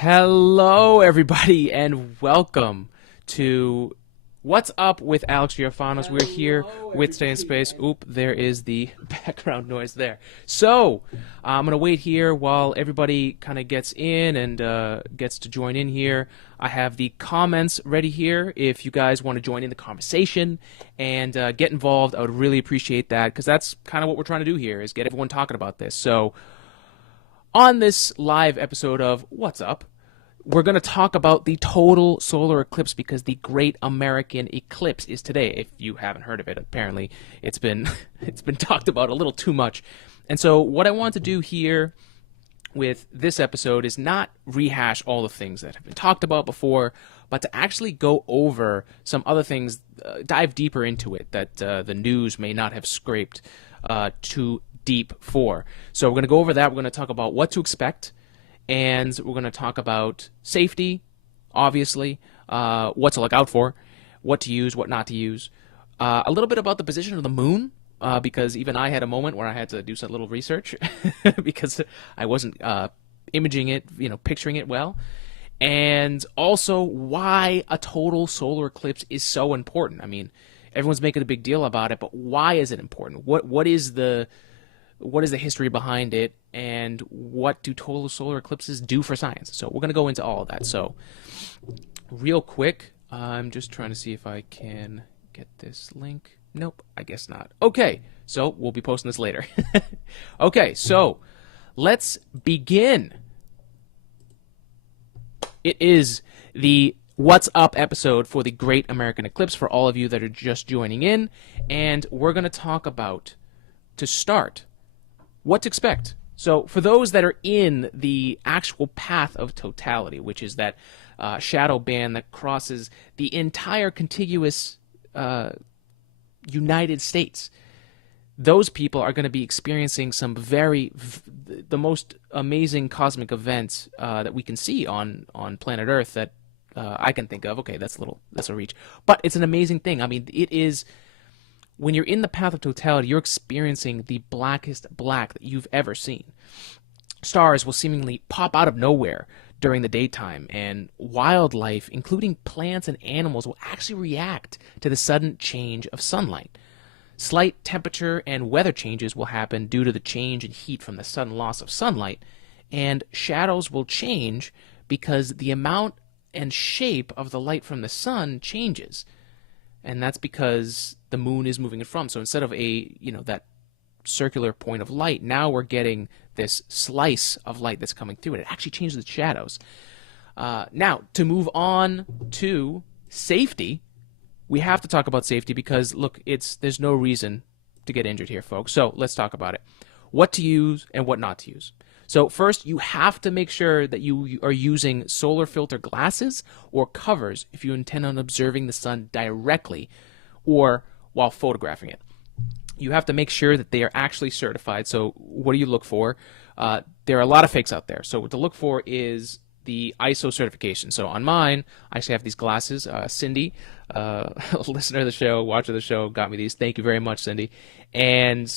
Hello, everybody, and welcome to What's Up with Alex Giafanos. We're here with Stay in Space. Oop, there is the background noise there. So, I'm going to wait here while everybody kind of gets in and gets to join in here. I have the comments ready here. If you guys want to join in the conversation and get involved, I would really appreciate that, because that's kind of what we're trying to do here, is get everyone talking about this. So, on this live episode of What's Up, we're going to talk about the total solar eclipse, because the Great American Eclipse is today. If you haven't heard of it, apparently it's been it's been talked about a little too much. And so what I want to do here with this episode is not rehash all the things that have been talked about before, but to actually go over some other things, dive deeper into it that the news may not have scraped too deep for. So we're going to go over that. We're going to talk about what to expect, and we're going to talk about safety, obviously, what to look out for, what to use, what not to use, a little bit about the position of the moon, because even I had a moment where I had to do some little research because I wasn't imaging it, picturing it well, and also why a total solar eclipse is so important. I mean, everyone's making a big deal about it, but why is it important? What is the history behind it, and what do total solar eclipses do for science? So we're going to go into all of that. So real quick, I'm just trying to see if I can get this link. Nope, I guess not. Okay, so we'll be posting this later. Okay, so let's begin. It is the What's Up episode for the Great American Eclipse for all of you that are just joining in, and we're going to talk about, to start, what to expect. So for those that are in the actual path of totality, which is that shadow band that crosses the entire contiguous United States, those people are going to be experiencing some the most amazing cosmic events that we can see on planet Earth that I can think of. Okay, that's a reach, but it's an amazing thing. I mean, it is. When you're in the path of totality, you're experiencing the blackest black that you've ever seen. Stars will seemingly pop out of nowhere during the daytime, and wildlife, including plants and animals, will actually react to the sudden change of sunlight. Slight temperature and weather changes will happen due to the change in heat from the sudden loss of sunlight, and shadows will change because the amount and shape of the light from the sun changes. And that's because the moon is moving it from. So instead of that circular point of light, now we're getting this slice of light that's coming through it. It actually changes the shadows. Now, to move on to safety, we have to talk about safety because, look, there's no reason to get injured here, folks. So let's talk about it. What to use and what not to use. So first, you have to make sure that you are using solar filter glasses or covers if you intend on observing the sun directly or while photographing it. You have to make sure that they are actually certified. So what do you look for? There are a lot of fakes out there. So what to look for is the ISO certification. So on mine, I actually have these glasses. Cindy, listener of the show, watcher of the show, got me these. Thank you very much, Cindy. And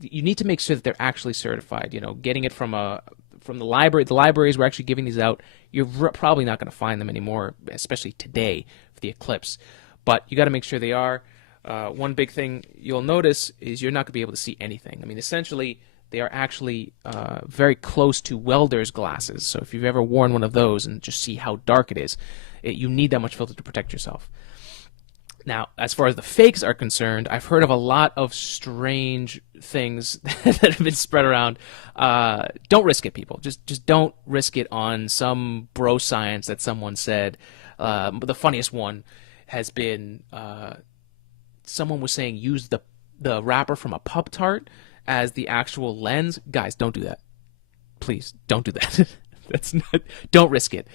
you need to make sure that they're actually certified. Getting it from the library. The libraries were actually giving these out. You're probably not going to find them anymore, especially today for the eclipse. But you got to make sure they are. One big thing you'll notice is you're not going to be able to see anything. I mean, essentially, they are actually very close to welder's glasses. So if you've ever worn one of those and just see how dark it is, you need that much filter to protect yourself. Now, as far as the fakes are concerned, I've heard of a lot of strange things that have been spread around. Don't risk it, people. Just don't risk it on some bro science that someone said. But the funniest one has been someone was saying use the wrapper from a Pop-Tart as the actual lens. Guys, don't do that. Please, don't do that. Don't risk it.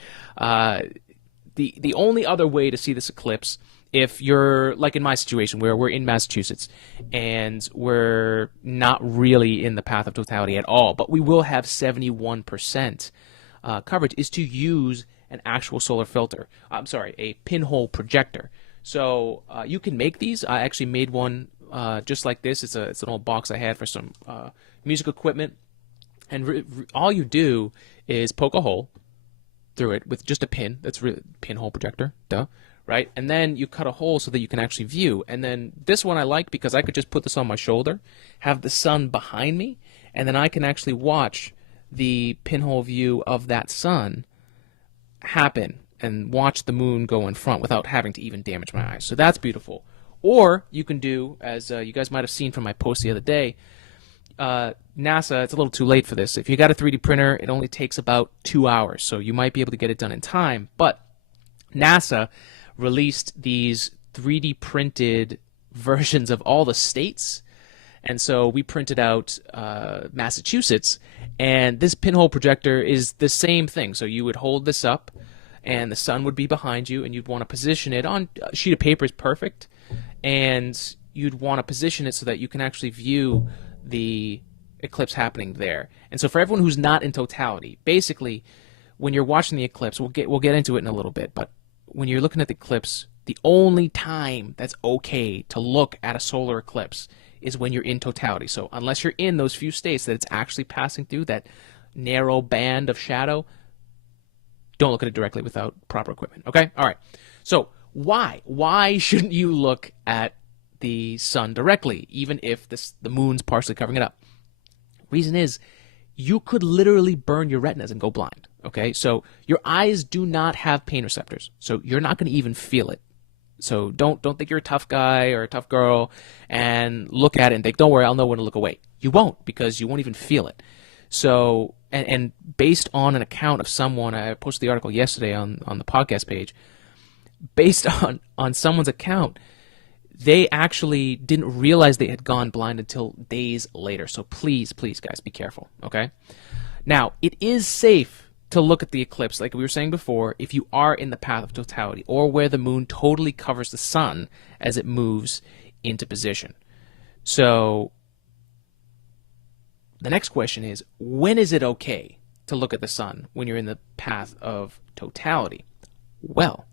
The only other way to see this eclipse, if you're like in my situation where we're in Massachusetts and we're not really in the path of totality at all, but we will have 71% coverage, is to use an actual solar filter. I'm sorry, a pinhole projector. So you can make these. I actually made one just like this. It's an old box I had for some music equipment. And all you do is poke a hole, through it with just a pin. That's really pinhole projector, duh, right? And then you cut a hole so that you can actually view. And then this one I like because I could just put this on my shoulder, have the sun behind me, and then I can actually watch the pinhole view of that sun happen and watch the moon go in front without having to even damage my eyes. So that's beautiful. Or you can do, as you guys might have seen from my post the other day, NASA, it's a little too late for this. If you got a 3D printer, it only takes about 2 hours, so you might be able to get it done in time. But NASA released these 3D printed versions of all the states. And so we printed out Massachusetts, and this pinhole projector is the same thing. So you would hold this up, and the sun would be behind you, and you'd want to position it on a sheet of paper is perfect, and you'd want to position it so that you can actually view the eclipse happening there. And so for everyone who's not in totality, basically, when you're watching the eclipse, we'll get into it in a little bit, but when you're looking at the eclipse, the only time that's okay to look at a solar eclipse is when you're in totality. So unless you're in those few states that it's actually passing through, that narrow band of shadow, don't look at it directly without proper equipment. Okay? All right. So why? Why shouldn't you look at the sun directly, even if the moon's partially covering it up? Reason is, you could literally burn your retinas and go blind. Okay? So your eyes do not have pain receptors. So you're not going to even feel it. So don't think you're a tough guy or a tough girl and look at it and think, don't worry, I'll know when to look away. You won't, because you won't even feel it. So, and based on an account of someone, I posted the article yesterday on the podcast page, based on someone's account, they actually didn't realize they had gone blind until days later. So please, please, guys, be careful, okay? Now, it is safe to look at the eclipse, like we were saying before, if you are in the path of totality, or where the moon totally covers the sun as it moves into position. So the next question is, when is it okay to look at the sun when you're in the path of totality? Well,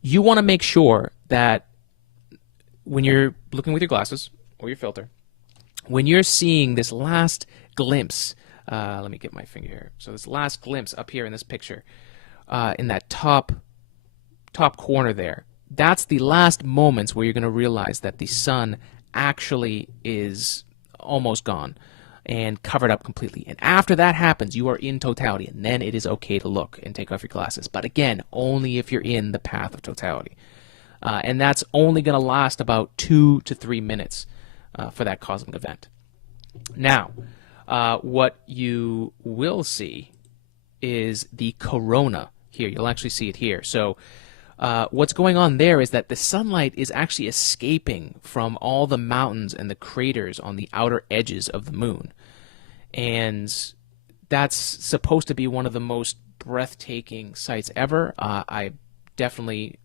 you want to make sure that when you're looking with your glasses or your filter, when you're seeing this last glimpse, let me get my finger here. So this last glimpse up here in this picture, in that top corner there, that's the last moments where you're going to realize that the sun actually is almost gone and covered up completely. And after that happens, you are in totality, and then it is okay to look and take off your glasses. But again, only if you're in the path of totality. And that's only going to last about 2 to 3 minutes for that cosmic event. Now, what you will see is the corona here. You'll actually see it here. So what's going on there is that the sunlight is actually escaping from all the mountains and the craters on the outer edges of the moon. And that's supposed to be one of the most breathtaking sights ever. I definitely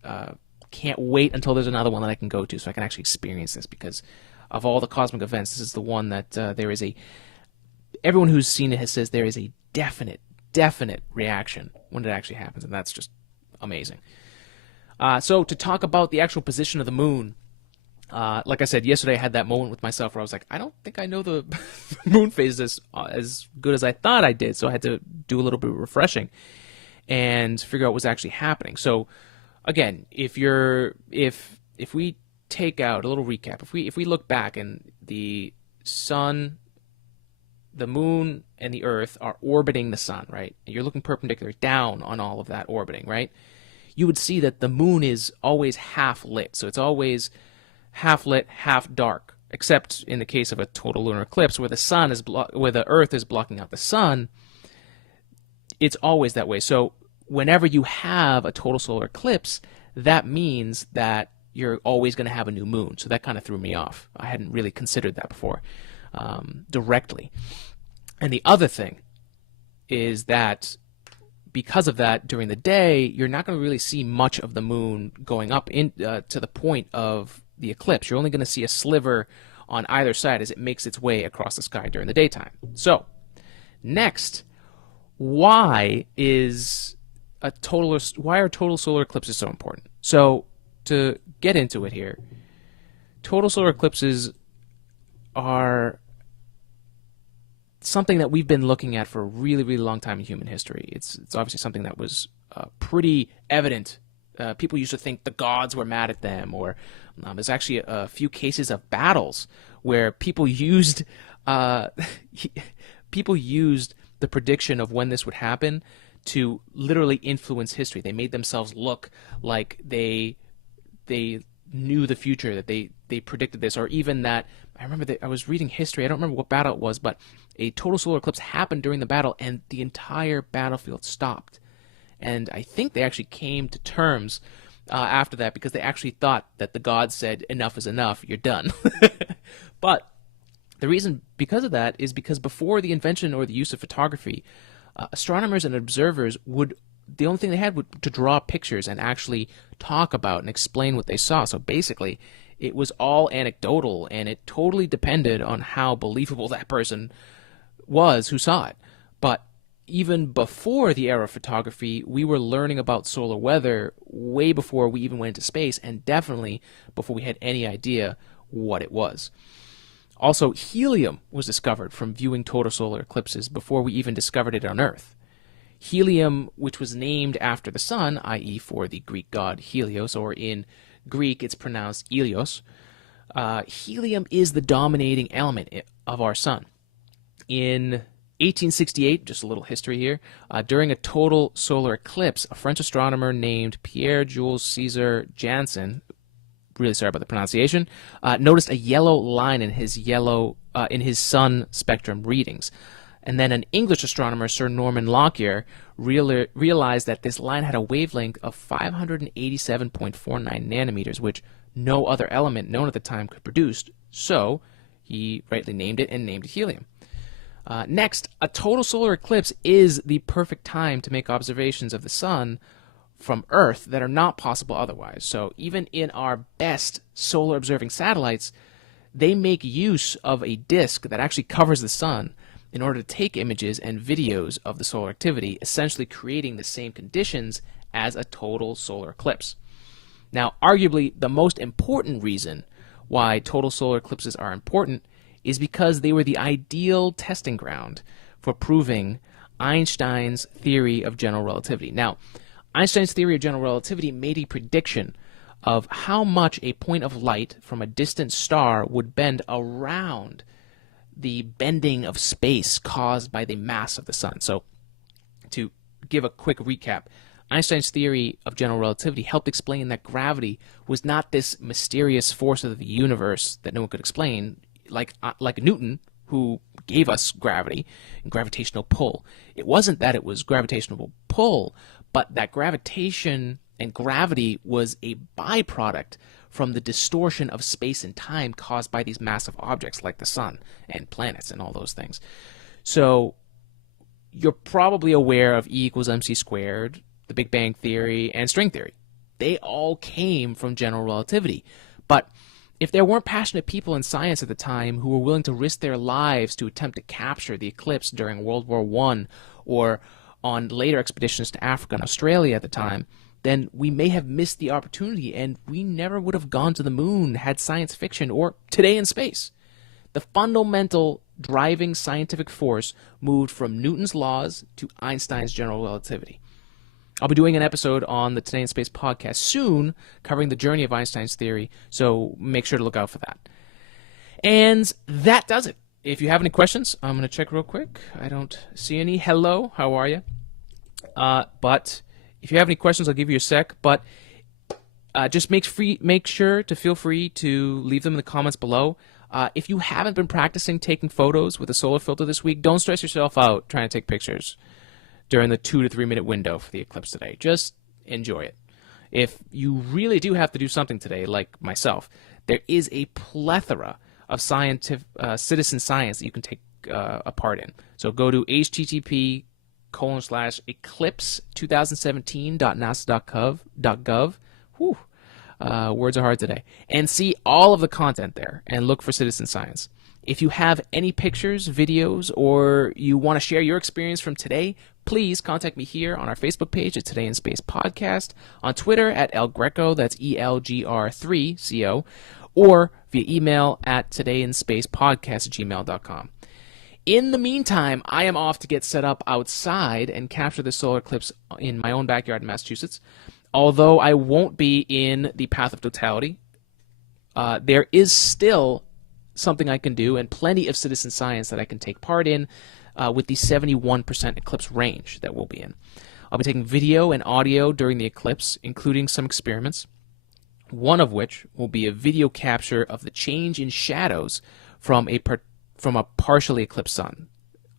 can't wait until there's another one that I can go to so I can actually experience this, because of all the cosmic events, this is the one that there is a... Everyone who's seen it says there is a definite reaction when it actually happens, and that's just amazing. So to talk about the actual position of the moon, like I said, yesterday I had that moment with myself where I was like, I don't think I know the moon phases as good as I thought I did, so I had to do a little bit of refreshing and figure out what was actually happening. So again, if we take out a little recap, if we look back and the sun, the moon, and the earth are orbiting the sun, right? And you're looking perpendicular down on all of that orbiting, right? You would see that the moon is always half lit. So it's always half lit, half dark, except in the case of a total lunar eclipse where the sun is where the earth is blocking out the sun. It's always that way. So whenever you have a total solar eclipse, that means that you're always going to have a new moon. So that kind of threw me off. I hadn't really considered that before directly. And the other thing is that because of that, during the day, you're not going to really see much of the moon going up to the point of the eclipse. You're only going to see a sliver on either side as it makes its way across the sky during the daytime. So, next, why are total solar eclipses so important? So, to get into it here, total solar eclipses are something that we've been looking at for a really, really long time in human history. It's obviously something that was pretty evident. People used to think the gods were mad at them, or there's actually a few cases of battles where people used people used the prediction of when this would happen to literally influence history. They made themselves look like they knew the future, that they predicted this, or even that. I remember that I was reading history. I don't remember what battle it was, but a total solar eclipse happened during the battle, and the entire battlefield stopped. And I think they actually came to terms after that, because they actually thought that the gods said, enough is enough, you're done. But the reason because of that is because before the invention or the use of photography, astronomers and observers the only thing they had to draw pictures and actually talk about and explain what they saw. So basically, it was all anecdotal, and it totally depended on how believable that person was who saw it. But even before the era of photography, we were learning about solar weather way before we even went into space, and definitely before we had any idea what it was. Also, helium was discovered from viewing total solar eclipses before we even discovered it on Earth. Helium, which was named after the sun, i.e. for the Greek god Helios, or in Greek it's pronounced Ilios. Helium is the dominating element of our sun. In 1868, just a little history here, during a total solar eclipse, a French astronomer named Pierre-Jules César Janssen, really sorry about the pronunciation, noticed a yellow line in his sun spectrum readings. And then an English astronomer, Sir Norman Lockyer, realized that this line had a wavelength of 587.49 nanometers, which no other element known at the time could produce. So he rightly named it and named it helium. Next, a total solar eclipse is the perfect time to make observations of the sun from Earth that are not possible otherwise. So even in our best solar observing satellites, they make use of a disk that actually covers the sun in order to take images and videos of the solar activity, essentially creating the same conditions as a total solar eclipse. Now, arguably, the most important reason why total solar eclipses are important is because they were the ideal testing ground for proving Einstein's theory of general relativity. Now, Einstein's theory of general relativity made a prediction of how much a point of light from a distant star would bend around the bending of space caused by the mass of the sun. So, to give a quick recap, Einstein's theory of general relativity helped explain that gravity was not this mysterious force of the universe that no one could explain, like Newton, who gave us gravity and gravitational pull. It wasn't that it was gravitational pull, but that gravitation and gravity was a byproduct from the distortion of space and time caused by these massive objects like the sun and planets and all those things. So you're probably aware of E equals mc squared, the Big Bang Theory, and string theory. They all came from general relativity. But if there weren't passionate people in science at the time who were willing to risk their lives to attempt to capture the eclipse during World War I or on later expeditions to Africa and Australia at the time, then we may have missed the opportunity, and we never would have gone to the moon had science fiction or Today in Space. The fundamental driving scientific force moved from Newton's laws to Einstein's general relativity. I'll be doing an episode on the Today in Space podcast soon covering the journey of Einstein's theory, so make sure to look out for that. And that does it. If you have any questions, I'm going to check real quick. I don't see any. Hello, how are you? But if you have any questions, I'll give you a sec. But just make sure to feel free to leave them in the comments below. If you haven't been practicing taking photos with a solar filter this week, don't stress yourself out trying to take pictures during the 2 to 3 minute window for the eclipse today. Just enjoy it. If you really do have to do something today, like myself, there is a plethora of citizen science that you can take a part in. So go to http://eclipse2017.nasa.gov. Whew. Words are hard today. And see all of the content there and look for citizen science. If you have any pictures, videos, or you want to share your experience from today, please contact me here on our Facebook page at Today in Space Podcast, on Twitter at El Greco, that's ELGR3CO, or via email at todayinspacepodcast@gmail.com. In the meantime, I am off to get set up outside and capture the solar eclipse in my own backyard in Massachusetts. Although I won't be in the path of totality, there is still something I can do and plenty of citizen science that I can take part in with the 71% eclipse range that we'll be in. I'll be taking video and audio during the eclipse, including some experiments, one of which will be a video capture of the change in shadows from a partially eclipsed sun.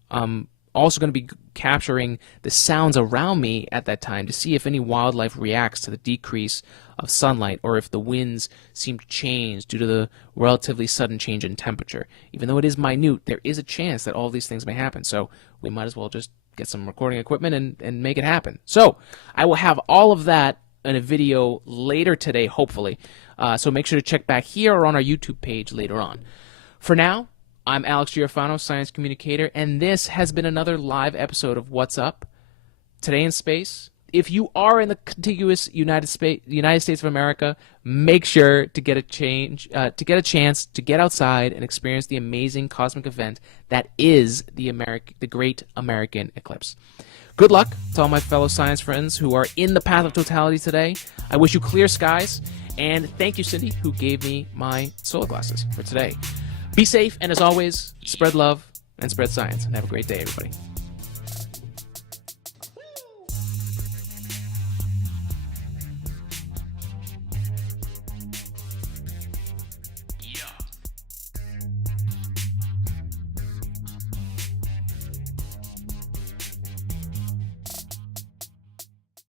I'm also going to be capturing the sounds around me at that time to see if any wildlife reacts to the decrease of sunlight or if the winds seem to change due to the relatively sudden change in temperature. Even though it is minute, there is a chance that all these things may happen, so we might as well just get some recording equipment and make it happen. So I will have all of that in a video later today, hopefully. So make sure to check back here or on our YouTube page later on. For now, I'm Alex Giorfano, science communicator, and this has been another live episode of What's Up? Today in Space. If you are in the contiguous United States of America, make sure to get a chance to get outside and experience the amazing cosmic event that is the Great American Eclipse. Good luck to all my fellow science friends who are in the path of totality today. I wish you clear skies, and thank you, Cindy, who gave me my solar glasses for today. Be safe, and as always, spread love and spread science, and have a great day, everybody.